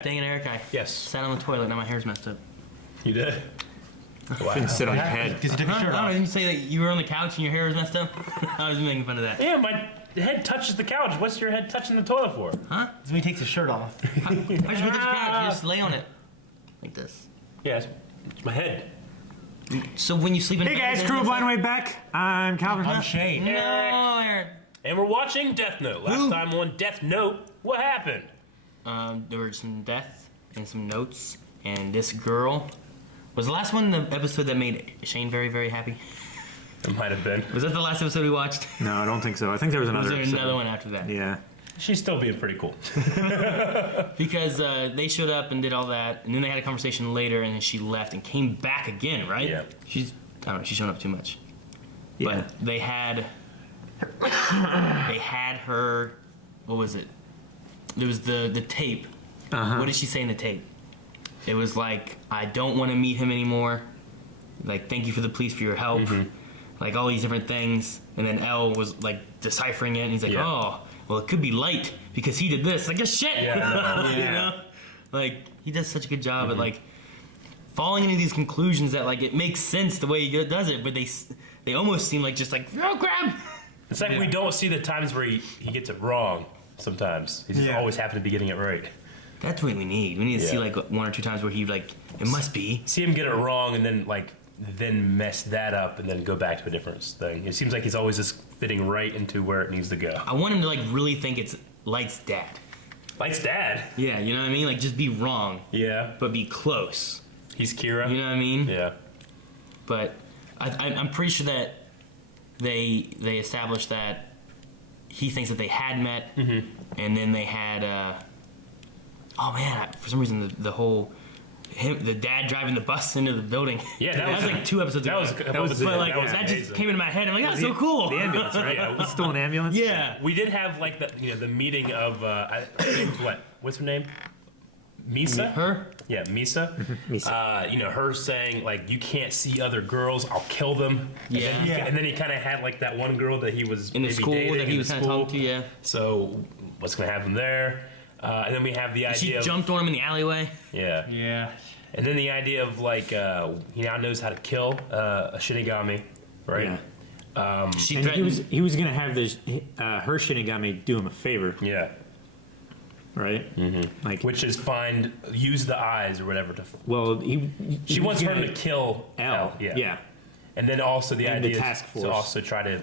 Dang it, Eric, I sat on the toilet, now my hair's messed up. You did? Wow. Shouldn't sit on your head. Because you took your shirt off. Didn't you say that you were on the couch and your hair was messed up? I was making fun of that. Yeah, my head touches the couch. What's your head touching the toilet for? Huh? Because when he takes his shirt off. Why'd you put the couch? You just lay on it. Like this. Yeah, it's my head. So when you sleep in Hey guys, Crew Blind Way back. I'm Calvin. I'm Shane. No, Eric. And we're watching Death Note. Last time on Death Note, what happened? There were some death and some notes, and this girl was the last one, the episode that made Shane very, very happy. It might have been. Was that the last episode we watched? No, I don't think so. I think there was another. Was there another one after that? Yeah. She's still being pretty cool. Because they showed up and did all that, and then they had a conversation later, and then she left and came back again, right? Yeah. I don't know, she's shown up too much. Yeah. But they had her, what was it? There was the tape. What did she say in the tape? It was like, I don't want to meet him anymore. Like, thank you for the police for your help. Like, all these different things. And then L was, like, deciphering it, and he's like, oh, well, it could be light because he did this. Like, shit! Yeah, You know? Like, he does such a good job at, like, falling into these conclusions that, like, it makes sense the way he does it, but they almost seem like just like, oh, crap! It's like we don't see the times where he gets it wrong sometimes. He just always happens to be getting it right. That's what we need. We need to see, like, one or two times where he, like, it must be. See him get it wrong and then, like, then mess that up and then go back to a different thing. It seems like he's always just fitting right into where it needs to go. I want him to, like, really think it's Light's dad. Light's dad? Yeah, you know what I mean? Like, just be wrong. Yeah. But be close. He's Kira? You know what I mean? Yeah. But I'm pretty sure that they established that he thinks that they had met, and then they had, oh man, for some reason the whole, the dad driving the bus into the building. Yeah, that was like 2 episodes ago. That just came into my head. I'm like, that's so cool. The ambulance, right? Yeah. It's still an ambulance? Yeah. We did have like the meeting of what's her name? Misa? Her? Yeah, Misa. Misa. Her saying like, you can't see other girls, I'll kill them. Yeah. And then he kind of had like that one girl that he was in the school dating, that he was kind of talking to. Yeah. So what's gonna happen there? And then we have the idea. She jumped on him in the alleyway. Yeah. Yeah. And then the idea of like he now knows how to kill a Shinigami, right? Yeah. She And threatened. he was gonna have this her Shinigami do him a favor, Yeah. right? Like, Which is use the eyes or whatever to. well, She wants her gonna to kill L. Yeah. And then also the And the idea task is force. to also try to,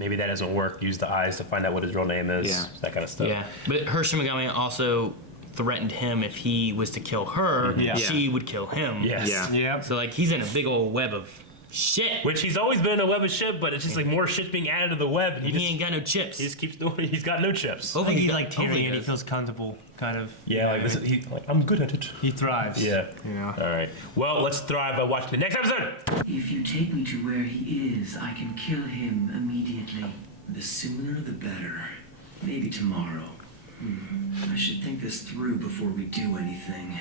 maybe that doesn't work, use the eyes to find out what his real name is, Yeah. that kind of stuff. Yeah, but her Shimigami also threatened him if he was to kill her, she would kill him. Yes. Yeah. Yep. So like he's in a big old web of shit. Which he's always been in a web of shit, but it's just like more shit's being added to the web, and He ain't got no chips. he just keeps doing it. He's got no chips. I think he's like hopefully Tyrion. he He does. feels comfortable, kind of. Yeah, like this. I'm good at it. He thrives. Yeah. Yeah. All right. Well, let's thrive by watching the next episode. If you take me to where he is, I can kill him immediately. The sooner the better. Maybe tomorrow. I should think this through before we do anything.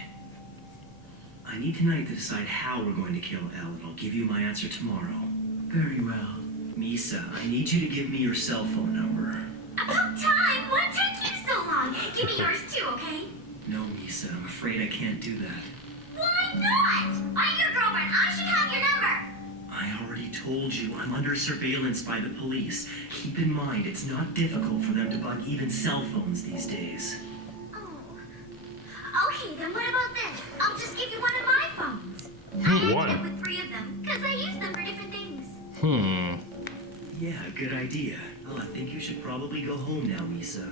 I need tonight to decide how we're going to kill Elle, and I'll give you my answer tomorrow. Very well. Misa, I need you to give me your cell phone number. About time! What took you so long? Give me yours too, okay? No, Misa, I'm afraid I can't do that. Why not? I'm your girlfriend. I should have your number. I already told you I'm under surveillance by the police. Keep in mind, it's not difficult for them to bug even cell phones these days. Oh. Okay, then what about this? I'll just give you one of my phones. I ended up with 3 of them, because I use them for different things. Yeah, good idea. Well, I think you should probably go home now, Misa.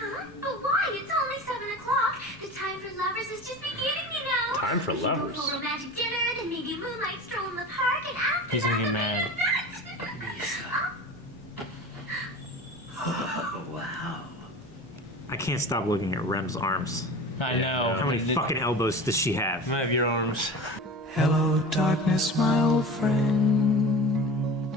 Huh? But why? It's only 7 o'clock. The time for lovers is just beginning, you know. Time for We can lovers? go for a romantic dinner, then maybe a moonlight stroll in the park, and after He's that, gonna get the mad. Oh, wow. I can't stop looking at Rem's arms. I know. How many fucking elbows does she have? I have your arms. Hello, darkness, my old friend.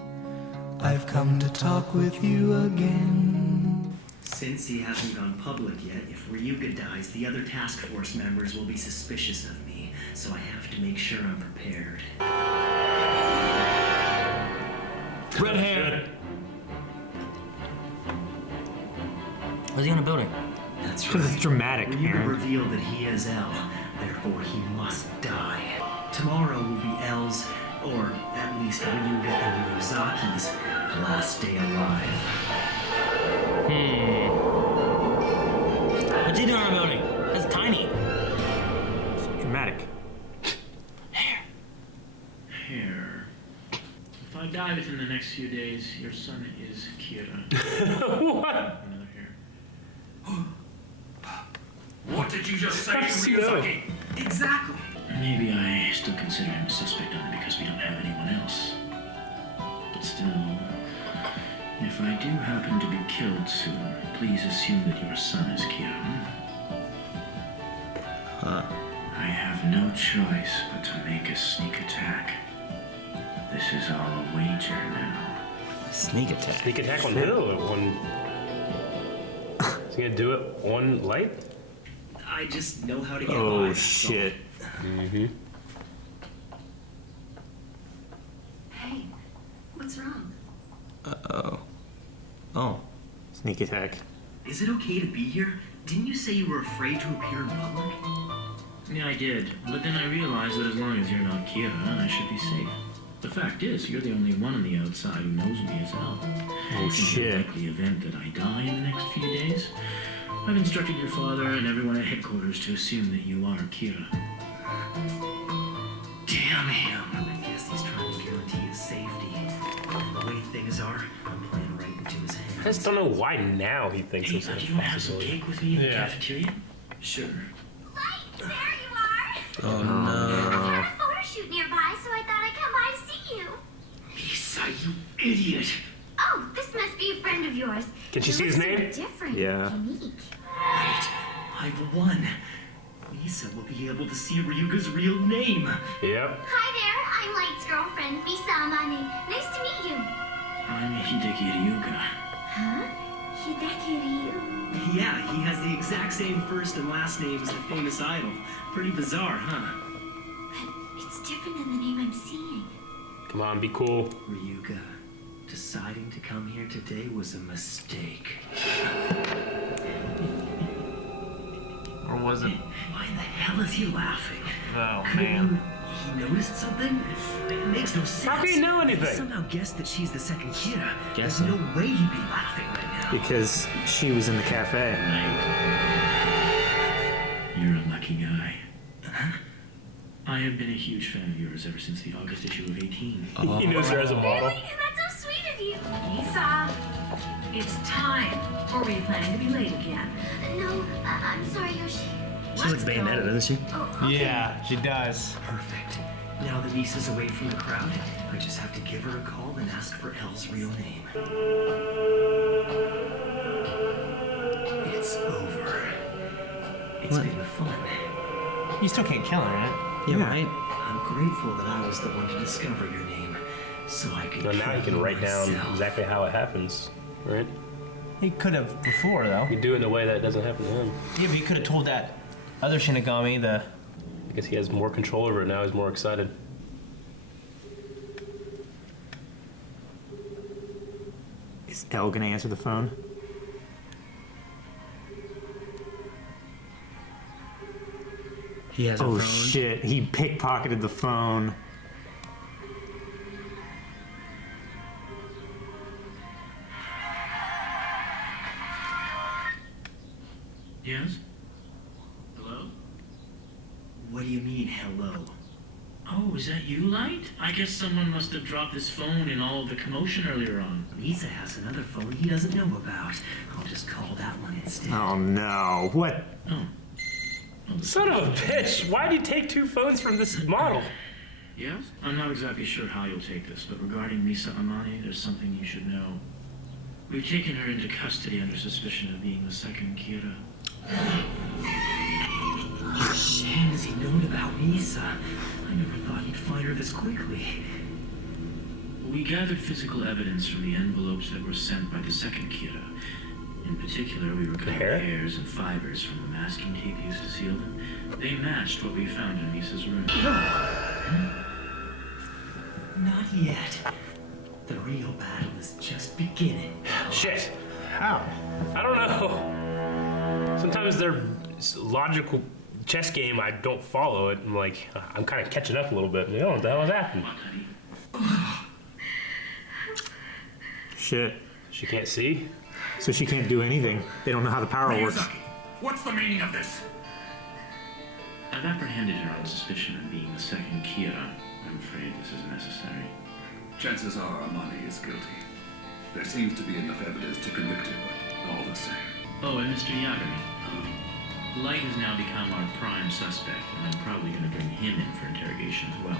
I've come to talk with you again. Since he hasn't gone public yet, if Ryuga dies, the other task force members will be suspicious of me, so I have to make sure I'm prepared. Red hair. Was he on a building? That's Because it's dramatic, Ryuga Aaron. revealed that he is L, therefore he must die. Tomorrow will be L's, or at least Ryuga and Ryuzaki's, last day alive. What's he doing on the building? That's tiny. It's dramatic. Hair. If I die within the next few days, your son is Kira. What? Another hair. What did you just say, Ryuzaki? Exactly. Maybe I still consider him a suspect only because we don't have anyone else. But still, if I do happen to be killed soon, please assume that your son is Kira. I have no choice but to make a sneak attack. This is all a wager now. Sneak attack. Sneak attack on who? On... Is he gonna do it on light? I just know how to get by. Oh, that's all. shit. Hey, what's wrong? Oh. Sneak attack. Is it okay to be here? Didn't you say you were afraid to appear in public? Yeah, I did. But then I realized that as long as you're not Kira, I should be safe. The fact is, you're the only one on the outside who knows me as L. Oh, In the shit. likely event that I die in the next few days, I've instructed your father and everyone at headquarters to assume that you are Kira. Damn him. I guess he's trying to guarantee his safety. And the way things are, I'm playing right into his I hands. just don't know why now he thinks Hey, it's do a you want to have some possibility. cake with me in the Yeah. cafeteria? Sure. Light, there you are. Oh no. I had a photo shoot nearby, so I thought I'd come by to see you. Lisa, you idiot. Oh, this must be a friend of yours. Can she You see look his so name? Different. Yeah. Unique. Right. I've won. Lisa will be able to see Ryuga's real name. Yep. Hi there, I'm Light's girlfriend, Misa Amane. Nice to meet you. I'm Hideki Ryuga. Huh? Hideki Ryu? Yeah, he has the exact same first and last name as the famous idol. Pretty bizarre, huh? But it's different than the name I'm seeing. Come on, be cool. Ryuga, deciding to come here today was a mistake. Or was it? Why in the hell is he laughing? Oh, Couldn't man. he noticed something? It makes no sense. How can he know If anything? he somehow guessed that she's the second Kira. Guessing. There's no way he'd be laughing right now. Because she was in the cafe. You're a lucky guy. I have been a huge fan of yours ever since the August issue of 18. He knows her as a model. Really? That's so sweet of you. Lisa, it's time. Or were you planning to be late again? No, I'm sorry, Yoshi. She looks Bayonetta, doesn't she? Oh, okay. Yeah, she does. Perfect. Now that Lisa's away from the crowd, I just have to give her a call and ask for Elle's real name. It's over. It's What? been fun. You still can't kill her, right? Yeah, Yeah. right. I'm grateful that I was the one to discover your name, so I could. Well, now you kill can write down myself. exactly how it happens, right? He could have before, though. You do it in a way that doesn't happen to him. Yeah, but he could have told that other Shinigami I guess he has more control over it now. He's more excited. Is Elle gonna answer the phone? He has a Oh phone. shit, he pickpocketed the phone. Yes? Hello? What do you mean, hello? Oh, is that you, Light? I guess someone must have dropped this phone in all of the commotion earlier on. Lisa has another phone he doesn't know about. I'll just call that one instead. Oh no, what? Oh. Son of a bitch! Why did you take two phones from this model? Yes? I'm not exactly sure how you'll take this, but regarding Misa Amane, there's something you should know. We've taken her into custody under suspicion of being the second Kira. What shit has he known about Lisa? I never thought he'd find her this quickly. We gathered physical evidence from the envelopes that were sent by the second Kira. In particular, we recovered hair? hairs and fibers from the masking tape used to seal them. They matched what we found in Misa's room. Not yet. The real battle is just beginning. Shit! How? I don't know. Sometimes their logical chess game, I don't follow it. I'm like, I'm kind of catching up a little bit. What the hell is happening? Shit. She can't see? So she can't do anything. They don't know how the power works. What's the meaning of this? I've apprehended her on suspicion of being the second Kira. I'm afraid this is necessary. Chances are Armani is guilty. There seems to be enough evidence to convict him, but all the same. Oh, and Mr. Yagami. Light has now become our prime suspect, and I'm probably going to bring him in for interrogation as well.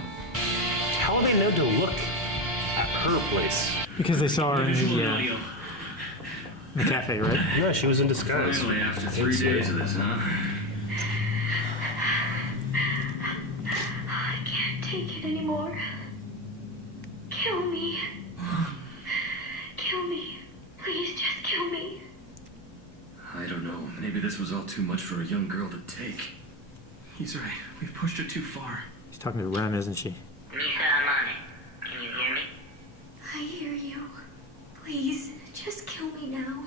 How do they know to look at her place? Because they saw her in Visual and audio. the cafe, right? Yeah, she was in disguise. Finally, after 3 days of this, huh? I can't take it anymore. Kill me. Kill me. Please just kill me. I don't know. Maybe this was all too much for a young girl to take. He's right. We've pushed her too far. She's talking to Rem, isn't she? Misa Amane, can you hear me? I hear you. Please, just kill me now.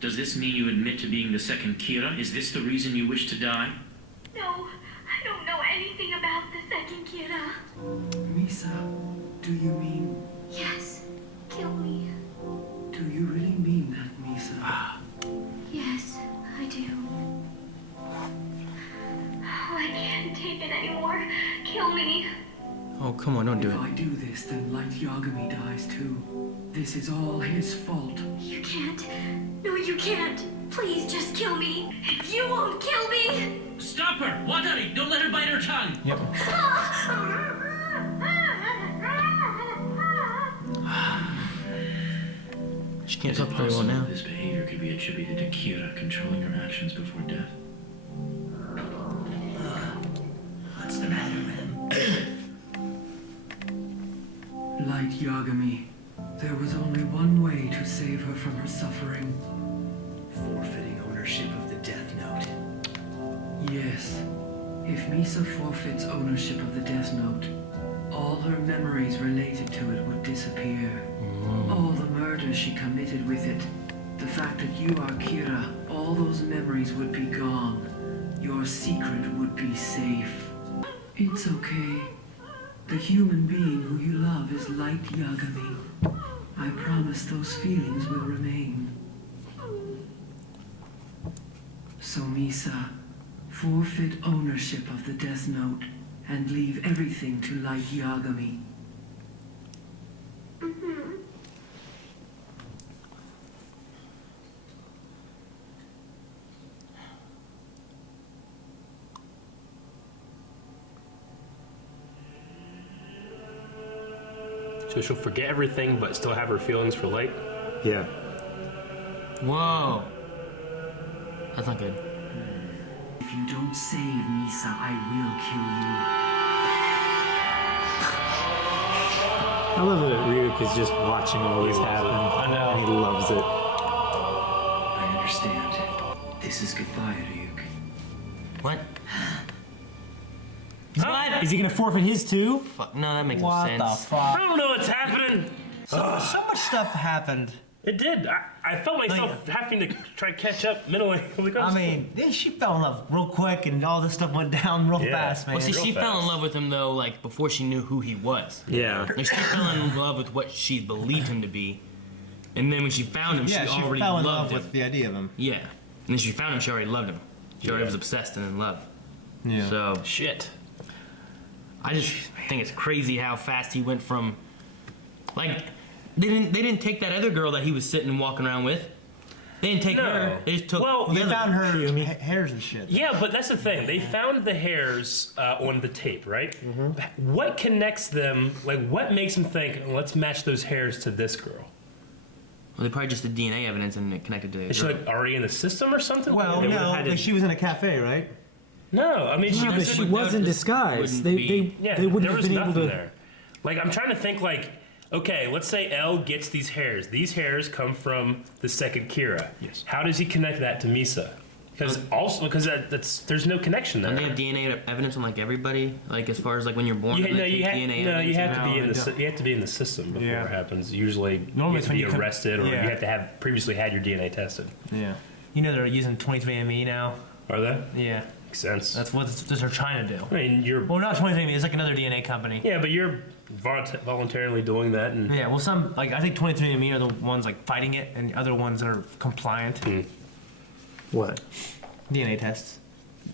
Does this mean you admit to being the second Kira? Is this the reason you wish to die? No, I don't know anything about the second Kira. Misa, do you mean... Yes, kill me. Do you really mean that, Misa? Yes, I do. Oh, I can't take it anymore. Kill me. Oh, come on, don't do If it. I do this, then Light Yagami dies too. This is all his fault. You can't. No, you can't. Please just kill me. You won't kill me. Stop her! Watari, don't let her bite her tongue! Yep. She can't Is it talk very well possible now. this behavior could be attributed to Kira controlling her actions before death? What's the matter, man? Light Yagami, there was only one way to save her from her suffering. Forfeiting ownership of the Death Note. Yes. If Misa forfeits ownership of the Death Note, all her memories related to it would disappear. All the murders she committed with it, the fact that you are Kira, all those memories would be gone. Your secret would be safe. It's okay. The human being who you love is Light Yagami. I promise those feelings will remain. So Misa, forfeit ownership of the Death Note and leave everything to Light Yagami. So she'll forget everything but still have her feelings for Light? Yeah. Whoa. That's not good. If you don't save Misa, I will kill I love that Ryuk is just watching all this happen. I know. And he loves it. I understand. This is goodbye, Ryuk. What? What? Is he gonna forfeit his too? Fuck, no, that makes no What sense. the fuck? I don't know what's happening. So much stuff happened. It did. I felt myself having to try to catch up mentally. I mean, she fell in love real quick, and all this stuff went down real Yeah. fast, man. Well, see, she real fell in fast. love with him though, like before she knew who he was. Yeah. Like she fell in love with what she believed him to be, and then when she found him, yeah, she she already fell in loved love him. with the idea of him. Yeah, and then she found him, she already loved him. She already was obsessed and in love. Yeah. So Shit. I just think it's crazy how fast he went from, like, they didn't take that other girl that he was sitting and walking around with. They didn't take No. her. They just took. Well, They the other- found her hairs and shit. Yeah, but that's the thing. They found the hairs on the tape, right? What connects them? Like, what makes them think, let's match those hairs to this girl? Well, they probably just did DNA evidence and it connected to. The Is she girl. like already in the system or something? Well, They would've no, had to- but she was in a cafe, right? No, I mean, Yeah, but was she in- was in disguise. wouldn't They be- Yeah, they wouldn't there have was been able nothing to. there. Like, I'm trying to think, like, okay, let's say L gets these hairs. These hairs come from the second Kira. Yes. How does he connect that to Misa? Because that's there's no connection there. Don't they have DNA evidence on like everybody? Like as far as like when you're born, You, don't no, they you, take ha- DNA no, evidence? you have to be No, in they the don't. you have to be in the system before Yeah. it happens. Usually, Normally you it's have to when be you come- arrested or yeah. you have to have previously had your DNA tested. Yeah. You know they're using 23andMe now. Are they? Yeah. Makes sense. That's what they're trying to do. I mean, you're. Well, not 23andMe. It's like another DNA company. Yeah, but you're voluntarily doing that, and Yeah. Well, some like I think 23andMe are the ones like fighting it, and the other ones are compliant. What? DNA tests.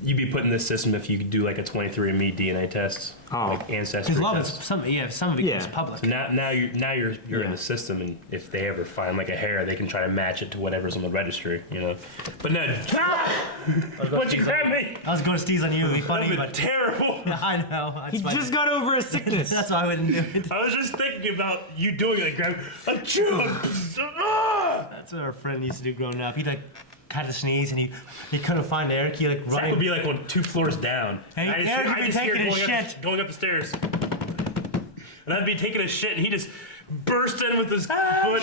you'd be put in this system if you could do like a 23andMe DNA test, like ancestry Because a lot of test. some of it goes public. So now you're in the system, and if they ever find like a hair, they can try to match it to whatever's on the registry, you know. But no, why'd you grab me? I was going to sneeze on you. It'd be funny, That'd be but terrible. I know. He just got over a sickness. That's why I wouldn't do it. I was just thinking about you doing it, like grab. That's what our friend used to do growing up. He'd like had to sneeze and he couldn't find Eric. He like Zach running. would be like on 2 floors down. Hey, I Eric would be just hear taking his going up- shit. going up the stairs. And I'd be taking a shit, and he just burst in with his foot.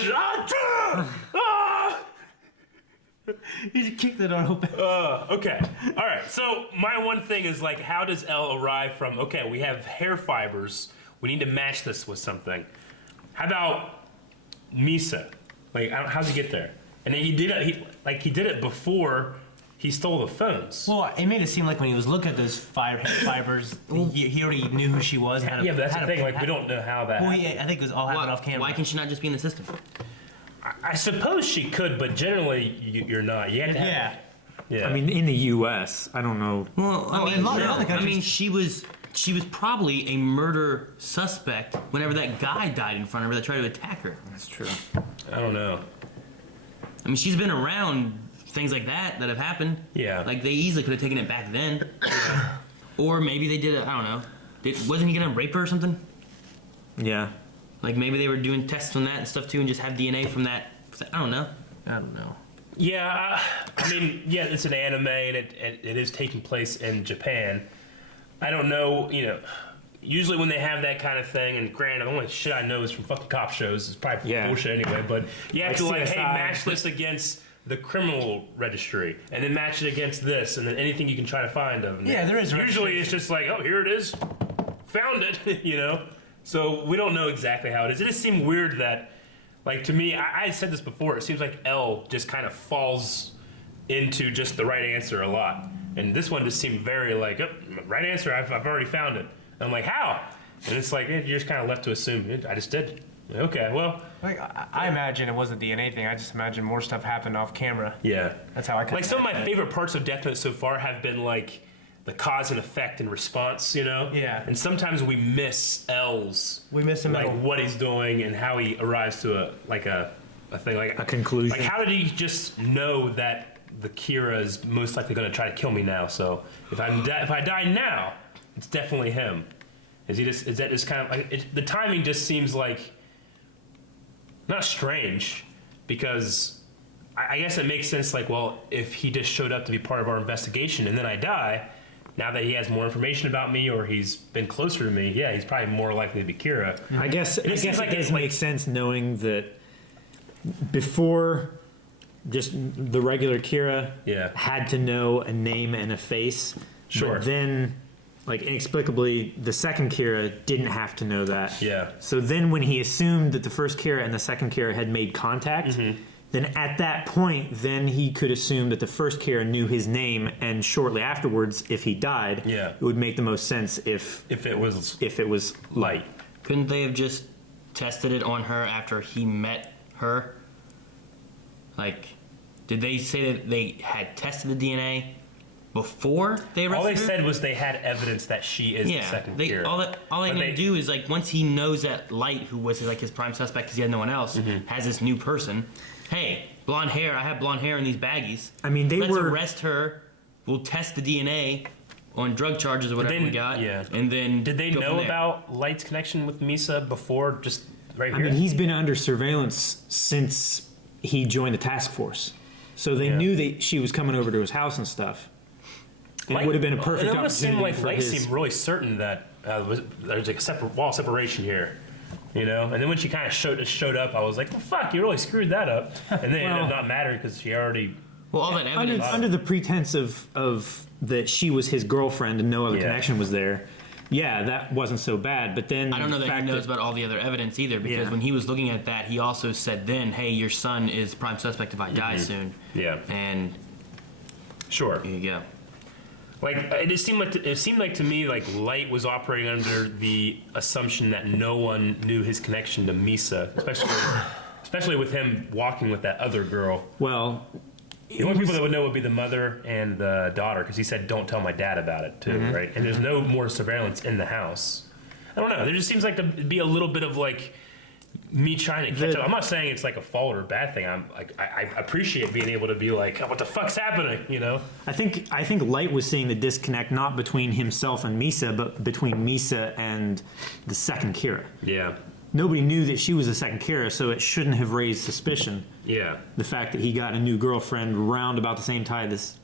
He just kicked the door open. Okay. All right. So my one thing is like, how does Elle arrive from? Okay, we have hair fibers. We need to match this with something. How about Misa? Like, how's he get there? And then he did it. He did it before he stole the phones. Well, it made it seem like when he was looking at those fibers, he already knew who she was. And Yeah, but that's the thing. Like, we don't know how that. Well, happened. I think it was all happened off camera. Why can she not just be in the system? I suppose she could, but generally you're not. You have to have. Yeah. I mean, in the U.S., I don't know. Well, I mean, she was probably a murder suspect whenever that guy died in front of her that tried to attack her. That's true. I don't know. I mean, she's been around things like that have happened. Yeah. Like, they easily could have taken it back then. Or maybe they did it, I don't know. Wasn't he gonna rape her or something? Yeah. Like, maybe they were doing tests on that and stuff too and just have DNA from that. I don't know. Yeah, I mean, yeah, it's an anime and it is taking place in Japan. I don't know, you know, usually when they have that kind of thing, and granted, the only shit I know is from fucking cop shows, it's probably bullshit anyway, but you have to like, hey, match this against the criminal registry, and then match it against this, and then anything you can try to find of them. Yeah, there is. Usually it's just like, oh, here it is, found it, you know? So we don't know exactly how it is. It just seemed weird that, like, to me, I said this before, it seems like Elle just kind of falls into just the right answer a lot. And this one just seemed very like, oh, right answer, I've already found it. And I'm like, how? And it's like, you're just kind of left to assume, I just did. Okay, well. Like, I imagine it wasn't the DNA thing. I just imagine more stuff happened off camera. Yeah. That's how I like, some of my favorite parts of Death Note so far have been like the cause and effect and response, you know? Yeah. And sometimes we miss L's. We miss him. Like what he's doing and how he arrives to a thing, like a conclusion. Like, how did he just know that the Kira is most likely going to try to kill me now? So if I die now, it's definitely him. Is that just kind of like the timing just seems like not strange, because I guess it makes sense. Like, well, if he just showed up to be part of our investigation and then I die, now that he has more information about me or he's been closer to me, yeah, he's probably more likely to be Kira. I guess it like does make sense knowing that before, just the regular Kira had to know a name and a face. Sure. But then, like, inexplicably, the second Kira didn't have to know that. Yeah. So then when he assumed that the first Kira and the second Kira had made contact, then at that point, then he could assume that the first Kira knew his name, and shortly afterwards, if he died, it would make the most sense if it was Light. Couldn't they have just tested it on her after he met her? Like, did they say that they had tested the DNA before they arrested her? All they said was they had evidence that she is the second Kira. All they need to do is, like, once he knows that Light, who was like his prime suspect because he had no one else, has this new person. Hey, blonde hair. I have blonde hair in these baggies. I mean, let's arrest her. We'll test the DNA on drug charges or whatever we got. Yeah. And then did they know about Light's connection with Misa before? Just right here. I mean, he's been under surveillance since he joined the task force, so they knew that she was coming over to his house and stuff. And it would have been a perfect opportunity. It almost seemed like Light seemed really certain that there's like a wall separation here. You know, and then when she kind of showed up, I was like, well, fuck, you really screwed that up. And then it ended up not mattering because she already... Well, all that evidence... Under the pretense of that she was his girlfriend and no other connection was there, that wasn't so bad. But then... I don't know that he knows about all the other evidence either, because when he was looking at that, he also said then, hey, your son is prime suspect if I die soon. Yeah. And Sure. There you go. Like it seemed like to me like Light was operating under the assumption that no one knew his connection to Misa, especially with him walking with that other girl. Well, the only people that would know would be the mother and the daughter, because he said, "Don't tell my dad about it," too, right? And there's no more surveillance in the house. I don't know. There just seems like to be a little bit of like me trying to catch up. I'm not saying it's like a fault or a bad thing. I'm like I appreciate being able to be like, oh, what the fuck's happening, you know? I think Light was seeing the disconnect not between himself and Misa, but between Misa and the second Kira. Yeah. Nobody knew that she was the second Kira, so it shouldn't have raised suspicion. Yeah. The fact that he got a new girlfriend round about the same time this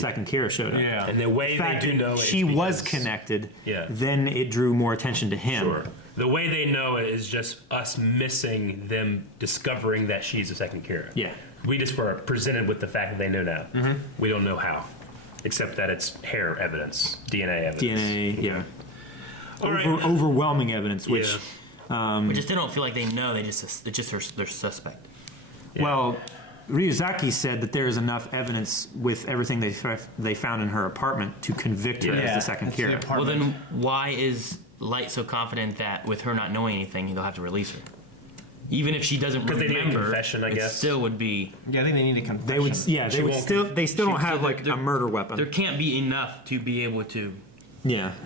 second Kira showed up. Yeah. And the way they do know she was connected, then it drew more attention to him. Sure. The way they know it is just us missing them discovering that she's a second Kira. Yeah. We just were presented with the fact that they know now. We don't know how, except that it's hair evidence, DNA evidence. DNA, yeah. Right. Overwhelming evidence, which... But just they don't feel like they know. It's just they're suspect. Yeah. Well, Ryuzaki said that there is enough evidence with everything they found in her apartment to convict her as the second Kira. Well, then why is Light so confident that with her not knowing anything, they'll have to release her? Even if she doesn't remember, they need a confession, I it guess. still would be. Yeah, I think they need a confession. They would, yeah, they still don't have like a murder weapon. There can't be enough to be able to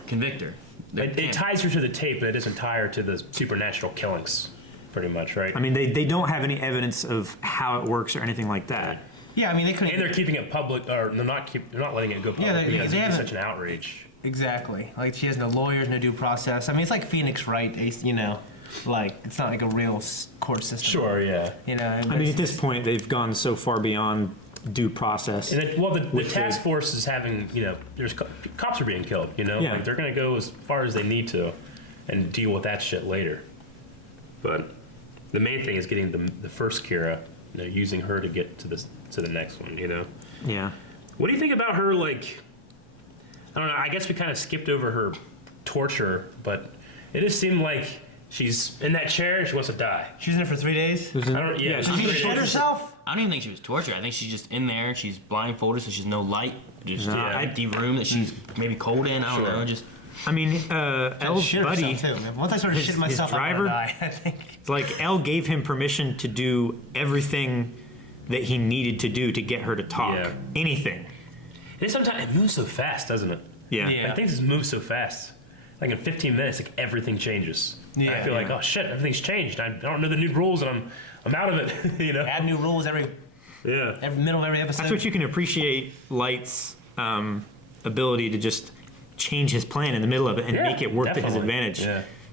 convict her. It ties her to the tape, but it doesn't tie her to the supernatural killings, pretty much, right? I mean, they don't have any evidence of how it works or anything like that. Yeah, I mean, they couldn't. And they're keeping it public, or they're not letting it go public. Yeah, because they it's haven't- such an outrage. Exactly. Like, she has no lawyers, no due process. I mean, it's like Phoenix Wright, you know. Like, it's not like a real court system. Sure, yeah. You know, I mean, at this point, they've gone so far beyond due process. And the task force is having, you know, there's cops are being killed, you know? Yeah. Like, they're going to go as far as they need to and deal with that shit later. But the main thing is getting the first Kira, you know, using her to get to the next one, you know? Yeah. What do you think about her, like, I don't know, I guess we kind of skipped over her torture, but it just seemed like she's in that chair, she wants to die. She was in it for 3 days? She shot herself? I don't even think she was tortured. I think she's just in there. She's blindfolded, so she's no light. Just an empty room that she's maybe cold in. I don't know. Just. I mean, Elle's buddy, too. Once I started shitting myself, his driver, I think. like Elle gave him permission to do everything that he needed to do to get her to talk. Yeah. Anything. And sometimes it moves so fast, doesn't it? Yeah. Like, things just move so fast. Like in 15 minutes, like everything changes. Yeah, I feel like, oh shit, everything's changed. I don't know the new rules, and I'm out of it. You know. Add new rules every middle of every episode. That's what you can appreciate Light's ability to change his plan in the middle of it and make it work to his advantage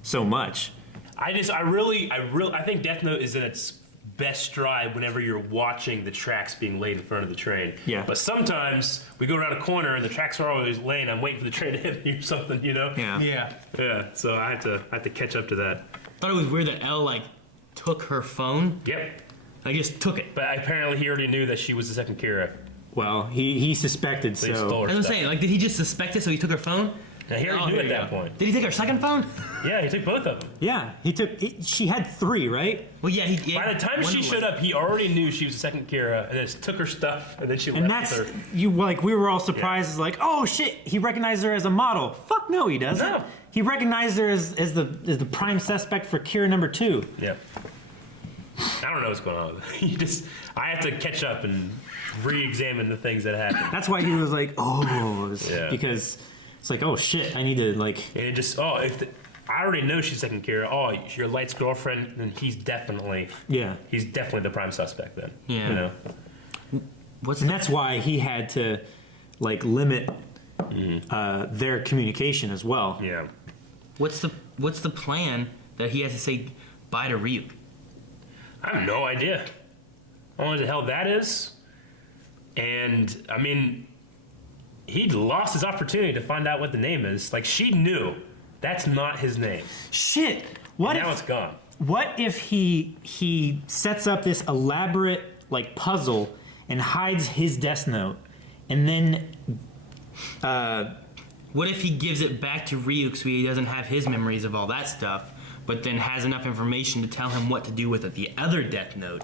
so much. I think Death Note is in its best stride whenever you're watching the tracks being laid in front of the train. Yeah. But sometimes we go around a corner and the tracks are always laying. I'm waiting for the train to hit me or something, you know? Yeah. Yeah. So I had to catch up to that. I thought it was weird that Elle like took her phone. Yep. I just took it. But apparently he already knew that she was the second Kira. Well, he suspected, So he stole her I was stuff. saying, like, did he just suspect it so he took her phone? Now, he already knew at that point. Did he take her second phone? Yeah, he took both of them. Yeah, she had 3, right? Well, yeah. By the time she showed up, he already knew she was the second Kira, and then just took her stuff, and then she And left that's with her. we were all surprised. It's like, oh shit, he recognized her as a model. Fuck no, he doesn't. No. He recognized her as the prime suspect for Kira number 2. Yeah. I don't know what's going on with it. I have to catch up and re-examine the things that happened. That's why he was like, oh, Yeah. because it's like, oh shit, I need to like. And it just, I already know she's second Kira. Oh, your Light's girlfriend, then he's definitely the prime suspect then. Yeah. You know? And that's why he had to like limit their communication as well. Yeah. What's the plan that he has to say bye to Ryuk? I have no idea. I don't know what the hell that is. And, I mean, he lost his opportunity to find out what the name is. Like, she knew that's not his name. Shit. Now it's gone. What if he sets up this elaborate like puzzle and hides his Death Note, and then what if he gives it back to Ryuk so he doesn't have his memories of all that stuff, but then has enough information to tell him what to do with it, the other Death Note?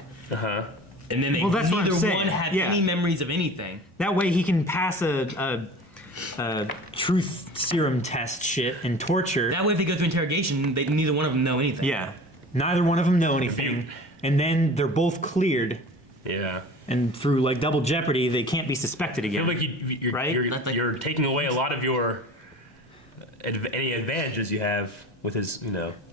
and then Well, that's what I'm neither saying. one had Yeah. any memories of anything. That way he can pass a truth serum test shit and torture. That way, if they go through interrogation, neither one of them know anything. Yeah. Neither one of them know anything. And then they're both cleared. Yeah. And through like double jeopardy, they can't be suspected I again. feel like you're, right? you're taking away a lot of your any advantages you have with his,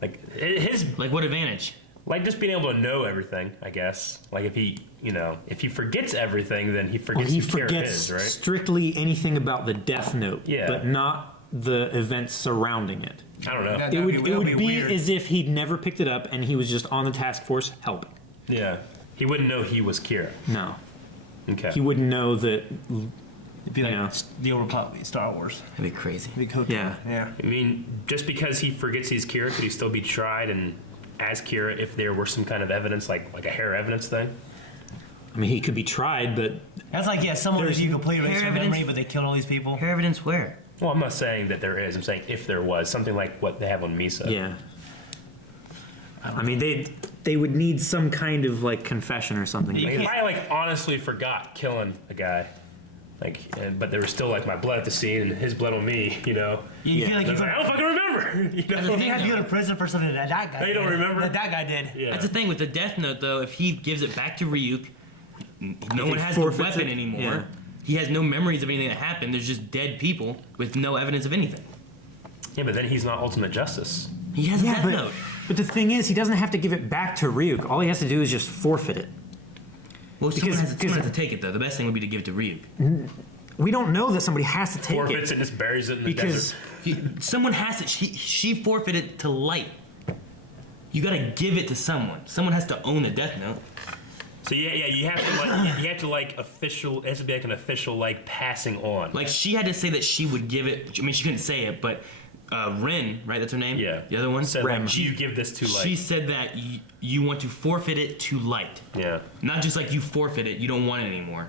like his. Like what advantage? Like just being able to know everything, I guess. Like if he forgets everything, then he forgets he to care forgets his, right? strictly anything about the Death Note, Yeah. but not the events surrounding it. I don't know. It would be as if he'd never picked it up and he was just on the task force helping. Yeah. He wouldn't know he was Kira. No. Okay. He wouldn't know that. It'd be like the old Star Wars. That'd be crazy. Yeah. I mean, just because he forgets he's Kira, could he still be tried and as Kira if there were some kind of evidence, like a hair evidence thing? I mean, he could be tried, but That's like someone if you completely erase hair their memory, evidence- but they killed all these people. Hair evidence where? Well, I'm not saying that there is. I'm saying if there was something like what they have on Misa. yeah. I mean, they would need some kind of like confession or something. Like, if I honestly forgot killing a guy, but there was still my blood at the scene and his blood on me, You feel like I don't fucking remember. If you had to go to prison for something that guy Oh, you don't did, remember? that guy did. Yeah. That's the thing with the Death Note, though. If he gives it back to Ryuk, no one has the forfeits weapon it, anymore. yeah. He has no memories of anything that happened. There's just dead people with no evidence of anything. Yeah, but then he's not Ultimate Justice. He has a Death but, Note. but the thing is, he doesn't have to give it back to Ryuk. All he has to do is just forfeit it. Well, Because- someone has to take it, though. The best thing would be to give it to Ryuk. We don't know that somebody has to take Forfeits it. and just buries it in the Because desert. Someone has to. She forfeited to Light. You gotta give it to someone. Someone has to own the Death Note. So you have to official. It has to be an official passing on. Like she had to say that she would give it. I mean, she couldn't say it, but Ren, right? That's her name. Yeah. The other one. Said, you give this to Light. She said that you want to forfeit it to Light. Yeah. Not just like you forfeit it, you don't want it anymore.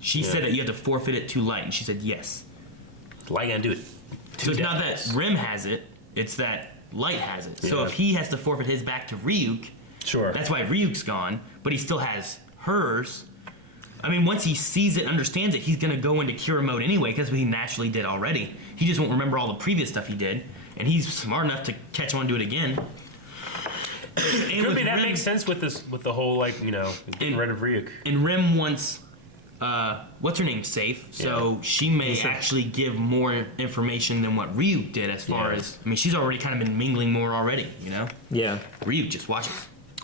She said that you have to forfeit it to Light, and she said yes. Light gonna do it. So it's not that Rem has it; it's that Light has it. So Yeah. if he has to forfeit his back to Ryuk, Sure. that's why Ryuk's gone. But he still has hers. I mean, once he sees it, understands it, he's gonna go into Kira mode anyway, because he naturally did already. He just won't remember all the previous stuff he did, and he's smart enough to catch on to it again. Could be that makes sense with the whole getting rid of Ryuk. And Rim wants, what's her name, safe. So she may actually give more information than what Ryuk did as far as, I mean, she's already kind of been mingling more already, Yeah. Ryuk just watches.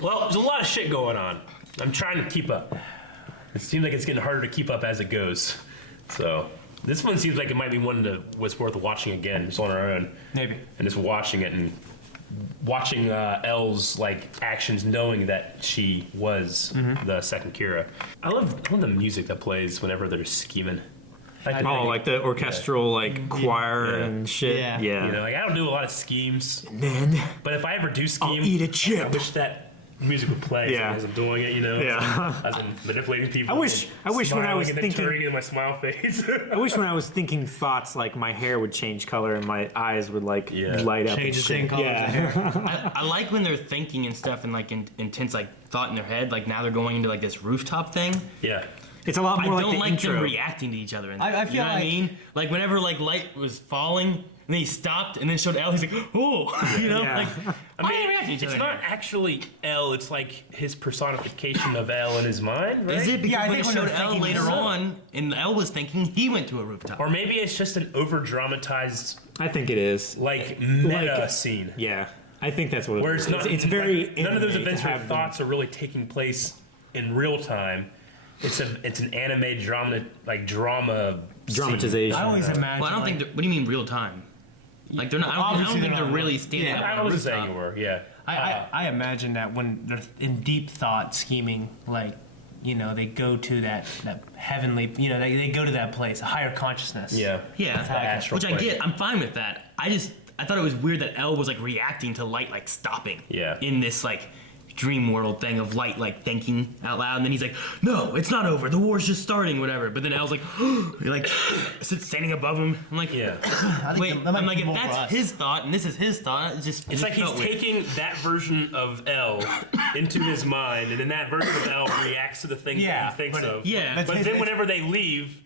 Well, there's a lot of shit going on. I'm trying to keep up. It seems like it's getting harder to keep up as it goes. So this one seems like it might be one was worth watching again, just on our own. Maybe. And just watching it and watching Elle's actions, knowing that she was the second Kira. I love the music that plays whenever they're scheming. Like the orchestral choir Yeah. and shit. Yeah. Yeah. I don't do a lot of schemes, Then but if I ever do scheme, I'll eat a I chip. wish that music would play Yeah. as I'm doing it, Yeah. as I'm manipulating people. I wish when I smiling was and then thinking- turning in my smile face. I wish when I was thinking thoughts, my hair would change color and my eyes would light up. Change and the same shit. color as the Yeah. I like when they're thinking and stuff and intense thought in their head. Like now they're going into this rooftop thing. Yeah. It's a lot I more don't the like intro. them reacting to each other. I feel you know what I like- mean? Like whenever Light was falling and then he stopped and then showed Elle, he's like, oh, Yeah. I mean, reacting to each it's other not actually Elle. It's his personification of Elle in his mind, right? Is it? Because Yeah, I when it think when showed they're Elle thinking later so. on, and Elle was thinking he went to a rooftop. Or maybe it's just an over-dramatized, I think it is. meta scene. Yeah. I think that's what Where it it's is. not. It's very. none of those anime to events or have them- thoughts are really taking place in real time. It's an anime drama, drama scene. dramatization. I always imagine. Well, I don't think. What do you mean real time? Like they're not. I don't Obviously think they're they're not really real. standing Yeah, up I on a wasn't saying rooftop. you were. Yeah. I imagine that when they're in deep thought scheming, they go to that heavenly, they go to that place, a higher consciousness. Yeah. Yeah, The astral which I plane. get. I'm fine with that. I thought it was weird that Elle was reacting to Light stopping. Yeah. In this dream world thing of Light like thinking out loud, and then he's like, "No, it's not over. The war's just starting, whatever." But then El's like, you're like standing above him. I'm like, Yeah. wait. that might I'm like, be if more for that's us. his thought and this is his thought, It's like he's taking that version of L into his mind, and then that version of L reacts to the things that he thinks of. Yeah. But then whenever they leave,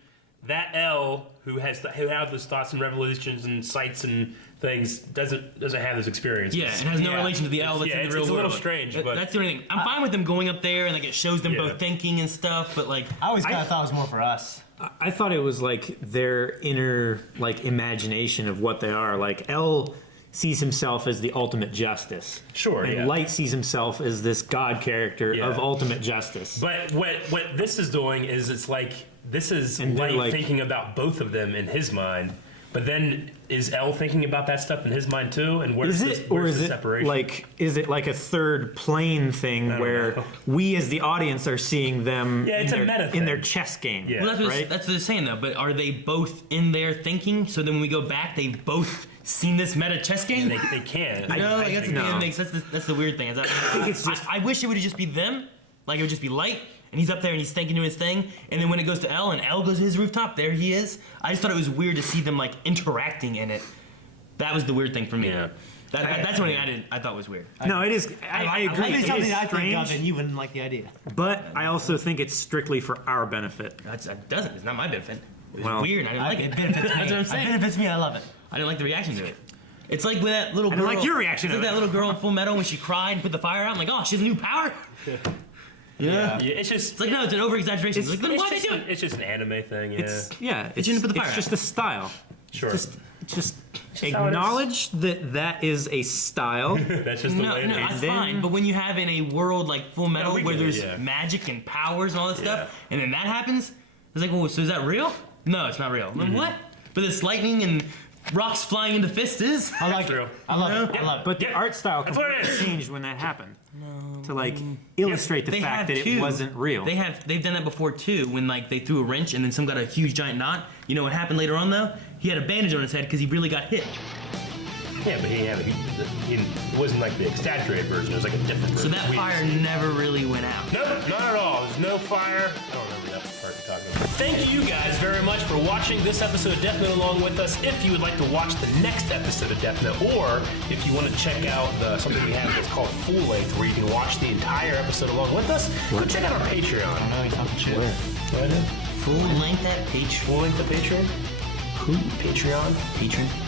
that L who has those thoughts and revelations and sights and things doesn't have those experiences. Yeah, it has no relation to the L that's in the real it's world. a little strange, but That's the only thing. I'm fine with them going up there and like it shows them both thinking and stuff, but like I always kind of thought it was more for us. I thought it was like their inner like imagination of what they are. Like L sees himself as the ultimate justice. Sure, and yeah. Light sees himself as this god character Yeah. of ultimate justice. But what this is doing is it's like this is And they're Light like- thinking about both of them in his mind. But then is L thinking about that stuff in his mind too? And where's Is this, it, or where's is the it separation? like, is it like a third plane thing don't where know. we as the audience are seeing them Yeah, it's a in, meta their, thing. in their chess game? Yeah. well, right? that's what they're saying though. But are they both in there thinking? So then when we go back, they've both seen this meta chess game. they can. You know, like that's the no. thing that makes that's the weird thing. Is that, I think it's just- I wish it would just be them. Like it would just be Light, and he's up there and he's thinking to his thing. And then when it goes to L and L goes to his rooftop, there he is. I just thought it was weird to see them like interacting in it. That was the weird thing for me. Yeah. That's one thing I thought was weird. No, it is. I agree. That'd be It something is I think strange, of, and you wouldn't like the idea. but I also think it's strictly for our benefit. That doesn't. It's not my benefit. It was Well, weird. I didn't like It it. benefits me. That's what I'm It saying. benefits me. I love it. I didn't like the reaction to it. It's like with that little I girl. don't like your reaction It's to like it. that little girl in Full Metal when she cried and put the fire out. I'm like, oh, she has a new power. Yeah. Yeah, it's just It's like no, it's an over exaggeration. It's like then why they do it? it's just an anime thing. Yeah. It's shouldn't put the fire it's out. just a style. Sure. Just how it is. acknowledge that is a style. That's just the No, way it no, is. that's then- fine. But when you have in a world like Full Metal we where get it, there's yeah. magic and powers and all that Yeah. stuff, and then that happens, it's like, well, so is that real? No, it's not real. Mm-hmm. Then what? But this lightning and rocks flying into fists is. I like True. it. I love it. I love it. But the Yeah, art style that's what it completely is. changed when that happened. To like illustrate the They fact have that too. it wasn't real. They've done that before too. When like they threw a wrench and then some got a huge giant knot. You know what happened later on though? He had a bandage on his head because he really got hit. Yeah, but it wasn't like the exaggerated version. It was like a different So version. that fire never really went out. Nope, not at all. There's no fire. I don't remember that part you're talking about. Thank you guys very much for watching this episode of Death Note along with us. If you would like to watch the next episode of Death Note, or if you want to check out something we have that's called Full Length, where you can watch the entire episode along with us, go check out our Patreon. I know you're talking shit. Full length at Patreon. Full Length to Patreon? Who? Patreon? Patron.